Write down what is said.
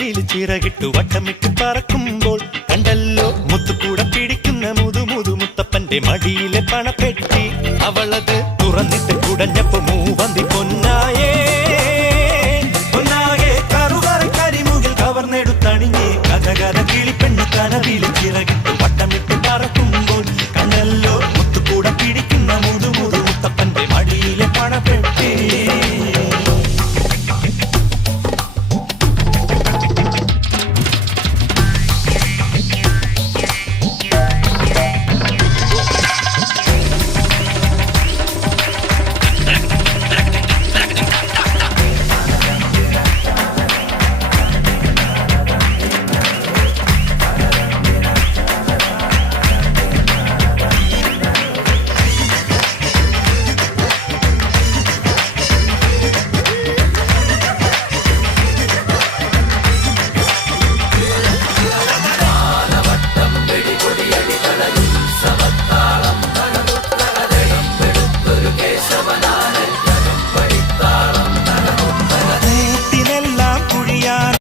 കനവിൽ ചിറകിട്ടു വട്ടമിട്ട് പറക്കുമ്പോൾ കണ്ടല്ലോ മുത്തുകൂടെ പിടിക്കുന്ന മുതു മുത്തപ്പന്റെ മടിയിലെ പണപ്പെട്ടി. അവളത് തുറന്നിട്ട് കുടഞ്ഞപ്പോ മൂവന്തി പൊന്നായേ പൊന്നാകെ കറുകറ കരിമുകിൽ കവർന്നെടുത്തണിഞ്ഞേ കഥകഥ കിളിപ്പെണ്ണു കനവിൽ